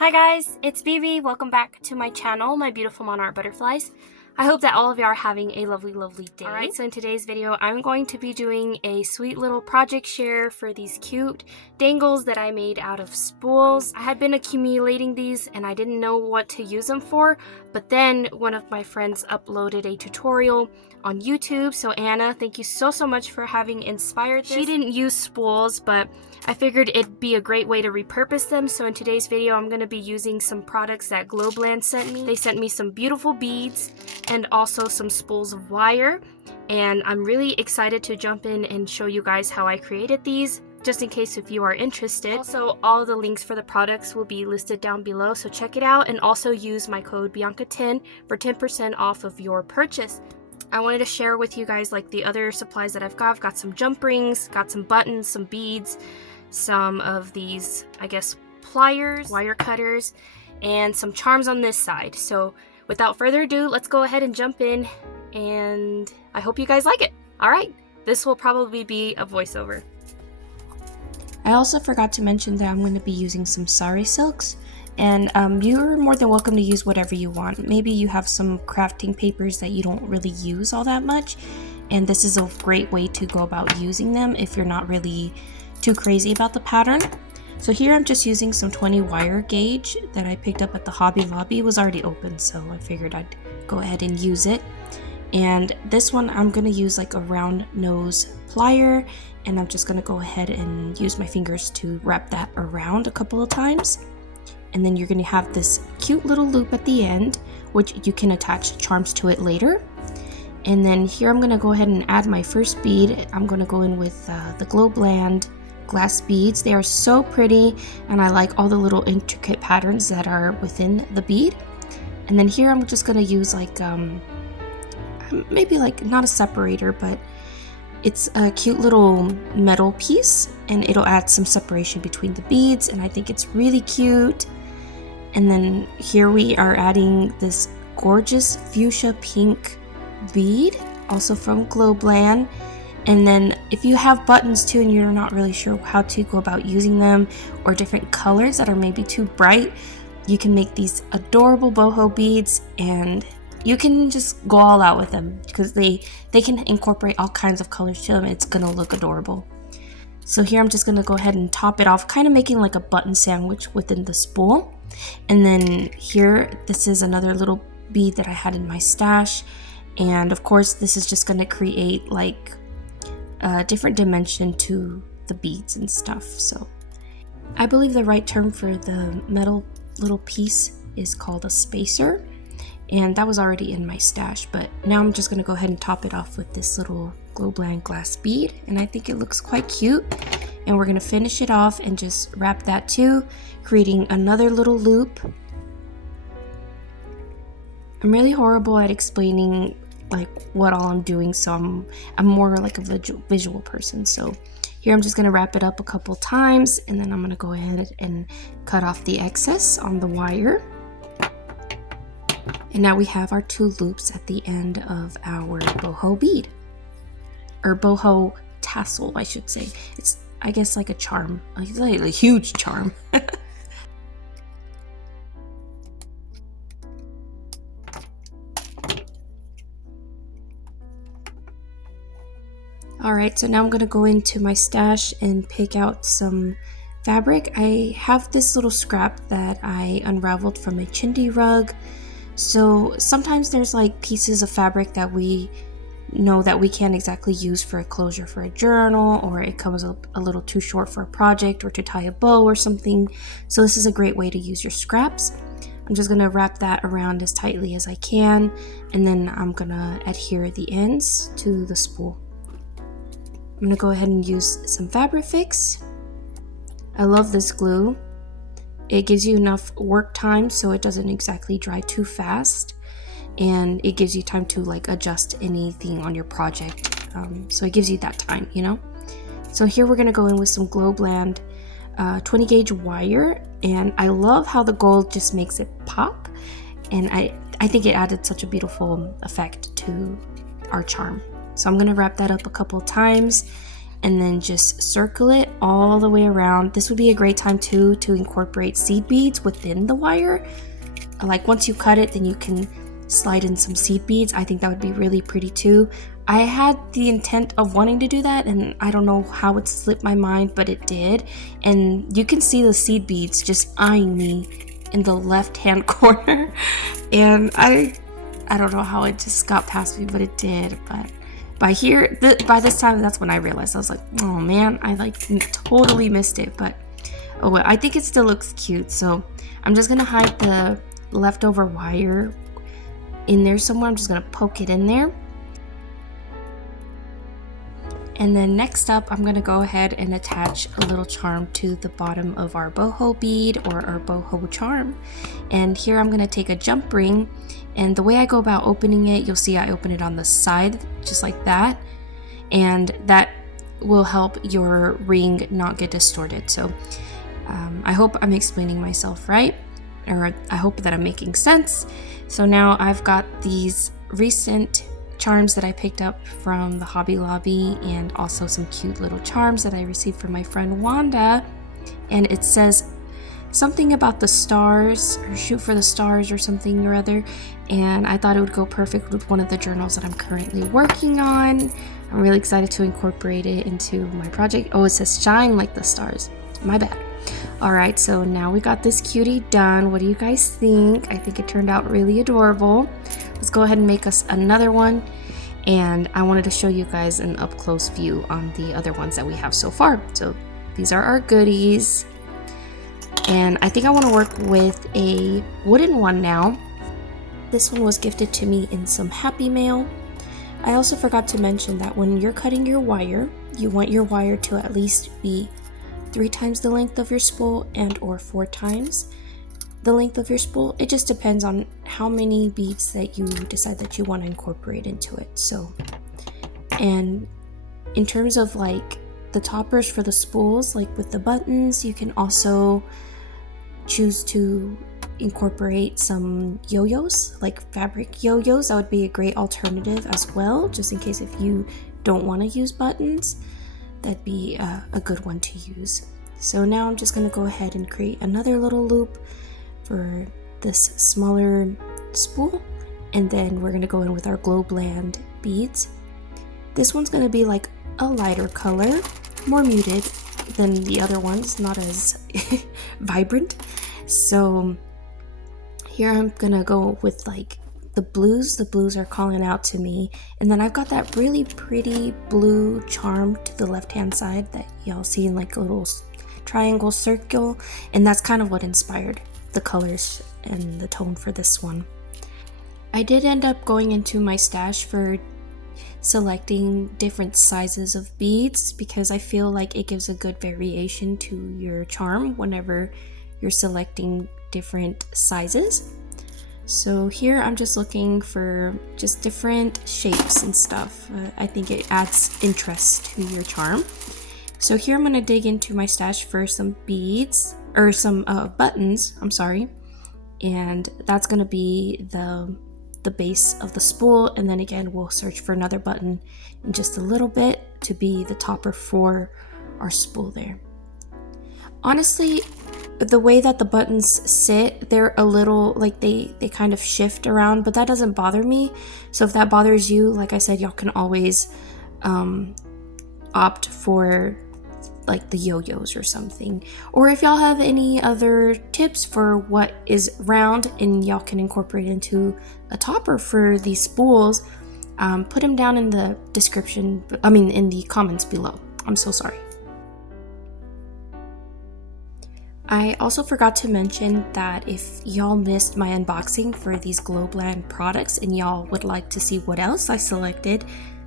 Hi guys, it's BB. Welcome back to my channel, my beautiful monarch butterflies. I hope that all of you are having a lovely day. Alright, so in today's video, I'm going to be doing a sweet little project share for these cute dangles that I made out of spools. I had been accumulating these and I didn't know what to use them for, but then one of my friends uploaded a tutorial on YouTube. So Anna, thank you so much for having inspired this. She didn't use spools, but I figured it'd be a great way to repurpose them. So in today's video, I'm going to be using some products that Globeland sent me. They sent me some beautiful beads and also some spools of wire. And I'm really excited to jump in and show you guys how I created these, just in case if you are interested. Also, all the links for the products will be listed down below, so check it out. And also use my code Bianca10 for 10% off of your purchase. I wanted to share with you guys like the other supplies that I've got. I've got some jump rings, got some buttons, some beads, some of these, I guess, pliers, wire cutters, and some charms on this side. So without further ado, let's go ahead and jump in, and I hope you guys like it. All right, this will probably be a voiceover. I also forgot to mention that I'm going to be using some sari silks, and you're more than welcome to use whatever you want. Maybe you have some crafting papers that you don't really use all that much, and this is a great way to go about using them if you're not really too crazy about the pattern. So here I'm just using some 20 wire gauge that I picked up at the Hobby Lobby. It was already open, so I figured I'd go ahead and use it. And this one I'm going to use like a round nose plier, and I'm just going to go ahead and use my fingers to wrap that around a couple of times. And then you're going to have this cute little loop at the end, which you can attach charms to it later. And then here I'm going to go ahead and add my first bead. I'm going to go in with the Globleland glass beads. They are so pretty, and I like all the little intricate patterns that are within the bead. And then here I'm just going to use like maybe like not a separator, but it's a cute little metal piece, and it'll add some separation between the beads, and I think it's really cute. And then here we are adding this gorgeous fuchsia pink bead, also from Globeland. And then if you have buttons too and you're not really sure how to go about using them, or different colors that are maybe too bright, you can make these adorable boho beads, and you can just go all out with them because they can incorporate all kinds of colors to them. It's gonna look adorable. So here I'm just gonna go ahead and top it off, kind of making like a button sandwich within the spool. And then here, this is another little bead that I had in my stash, and of course this is just gonna create like a different dimension to the beads and stuff. So I believe the right term for the metal little piece is called a spacer, and that was already in my stash, but now I'm just gonna go ahead and top it off with this little Globeland glass bead, and I think it looks quite cute. And we're gonna finish it off and just wrap that too, creating another little loop. I'm really horrible at explaining like what all I'm doing, so I'm more like a visual person. So here I'm just gonna wrap it up a couple times, and then I'm gonna go ahead and cut off the excess on the wire. And now we have our two loops at the end of our boho bead, or boho tassel, I should say. It's, I guess, like a charm, like a huge charm. Alright, so now I'm going to go into my stash and pick out some fabric. I have this little scrap that I unraveled from a chindi rug. So sometimes there's like pieces of fabric that we know that we can't exactly use for a closure for a journal, or it comes up a little too short for a project or to tie a bow or something. So this is a great way to use your scraps. I'm just going to wrap that around as tightly as I can, and then I'm going to adhere the ends to the spool. I'm going to go ahead and use some Fabrifix. I love this glue. It gives you enough work time so it doesn't exactly dry too fast, and it gives you time to like adjust anything on your project. So it gives you that time, you know? So here we're going to go in with some Globeland 20 gauge wire, and I love how the gold just makes it pop, and I think it added such a beautiful effect to our charm. So I'm going to wrap that up a couple times, and then just circle it all the way around. This would be a great time too to incorporate seed beads within the wire. Like once you cut it, then you can slide in some seed beads. I think that would be really pretty too. I had the intent of wanting to do that, and I don't know how it slipped my mind, but it did. And you can see the seed beads just eyeing me in the left hand corner, and I don't know how it just got past me, but it did. But by this time, that's when I realized. I was like, oh man, I like totally missed it. But oh well, I think it still looks cute. So I'm just gonna hide the leftover wire in there somewhere. I'm just gonna poke it in there. And then next up, I'm gonna go ahead and attach a little charm to the bottom of our boho bead or our boho charm. And here I'm gonna take a jump ring, and the way I go about opening it, you'll see I open it on the side, just like that. And that will help your ring not get distorted. So I hope I'm explaining myself right, or I hope that I'm making sense. So now I've got these recent charms that I picked up from the Hobby Lobby, and also some cute little charms that I received from my friend Wanda, and it says something about the stars, or shoot for the stars, or something or other, and I thought it would go perfect with one of the journals that I'm currently working on. I'm really excited to incorporate it into my project. Oh, it says shine like the stars, my bad. Alright, so now we got this cutie done. What do you guys think? I think it turned out really adorable. Let's go ahead and make us another one, and I wanted to show you guys an up close view on the other ones that we have so far. So these are our goodies, and I think I want to work with a wooden one now. This one was gifted to me in some Happy Mail. I also forgot to mention that when you're cutting your wire, you want your wire to at least be 3 times the length of your spool and or 4 times the length of your spool. It just depends on how many beads that you decide that you want to incorporate into it. So, and in terms of like the toppers for the spools, like with the buttons, you can also choose to incorporate some yo-yos, like fabric yo-yos. That would be a great alternative as well, just in case if you don't want to use buttons. That'd be a good one to use. So now I'm just going to go ahead and create another little loop for this smaller spool, and then we're going to go in with our Globeland beads. This one's going to be like a lighter color, more muted than the other ones, not as vibrant. So here I'm going to go with like the blues. The blues are calling out to me, and then I've got that really pretty blue charm to the left hand side that y'all see in like a little triangle circle, and that's kind of what inspired the colors and the tone for this one. I did end up going into my stash for selecting different sizes of beads because I feel like it gives a good variation to your charm whenever you're selecting different sizes. So here I'm just looking for just different shapes and stuff. I think it adds interest to your charm. So here I'm going to dig into my stash for some beads, or some buttons, I'm sorry. And that's going to be the base of the spool, and then again we'll search for another button in just a little bit to be the topper for our spool there. Honestly, the way that the buttons sit, they're a little like they kind of shift around, but that doesn't bother me. So if that bothers you, like I said, y'all can always opt for like the yo-yos or something. Or if y'all have any other tips for what is round and y'all can incorporate into a topper for these spools, put them down in the description, in the comments below. I'm so sorry. I also forgot to mention that if y'all missed my unboxing for these Globeland products and y'all would like to see what else I selected,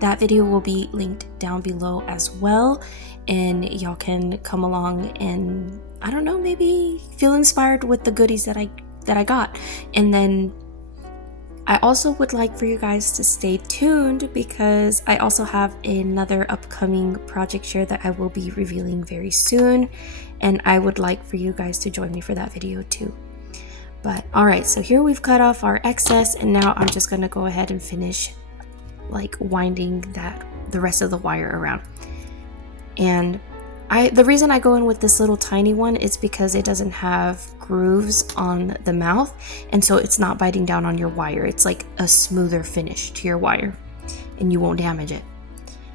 that video will be linked down below as well, and y'all can come along and, I don't know, maybe feel inspired with the goodies that I got. And then I also would like for you guys to stay tuned because I also have another upcoming project share that I will be revealing very soon, and I would like for you guys to join me for that video too. But alright, so here we've cut off our excess, and now I'm just gonna go ahead and finish like winding the rest of the wire around. And the reason I go in with this little tiny one is because it doesn't have grooves on the mouth, and so it's not biting down on your wire. It's like a smoother finish to your wire, and you won't damage it.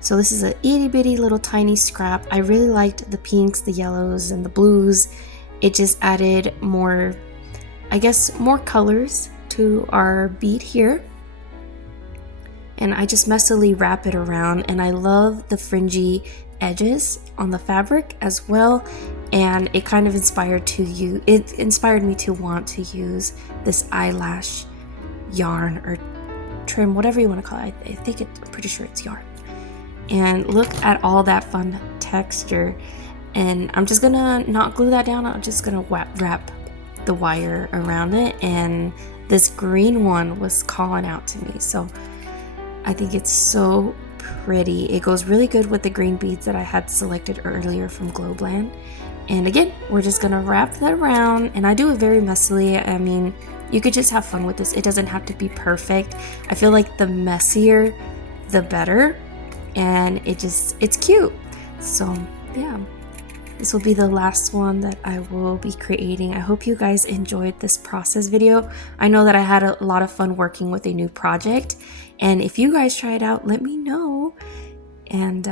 So this is a itty bitty little tiny scrap. I really liked the pinks, the yellows, and the blues. It just added more, I guess, more colors to our bead here. And I just messily wrap it around, and I love the fringy edges on the fabric as well, and it kind of inspired me to want to use this eyelash yarn or trim, whatever you want to call it. I'm pretty sure it's yarn. And look at all that fun texture. And I'm just gonna not glue that down. I'm just gonna wrap the wire around it, and this green one was calling out to me, so I think it's so pretty. It goes really good with the green beads that I had selected earlier from Globeland. And again, we're just gonna wrap that around, and I do it very messily. I mean, you could just have fun with this. It doesn't have to be perfect. I feel like the messier the better, and it's cute. So yeah, this will be the last one that I will be creating. I hope you guys enjoyed this process video. I know that I had a lot of fun working with a new project, and if you guys try it out, let me know. And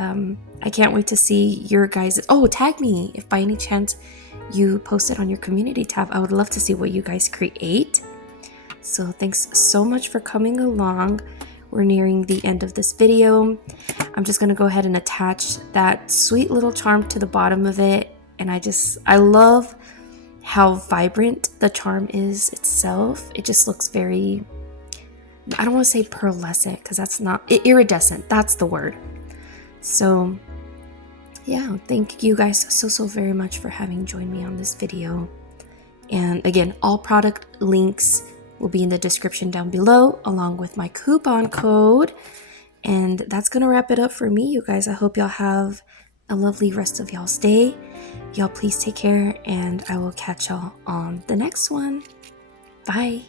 I can't wait to see your guys. Oh, tag me if by any chance you post it on your community tab. I would love to see what you guys create. So thanks so much for coming along. We're nearing the end of this video. I'm just gonna go ahead and attach that sweet little charm to the bottom of it. And I love how vibrant the charm is itself. It just looks very, I don't want to say pearlescent, because that's not, iridescent, that's the word. So yeah, thank you guys so very much for having joined me on this video. And again, all product links will be in the description down below, along with my coupon code. And that's gonna wrap it up for me, you guys. I hope y'all have a lovely rest of y'all's day. Y'all please take care, and I will catch y'all on the next one. Bye.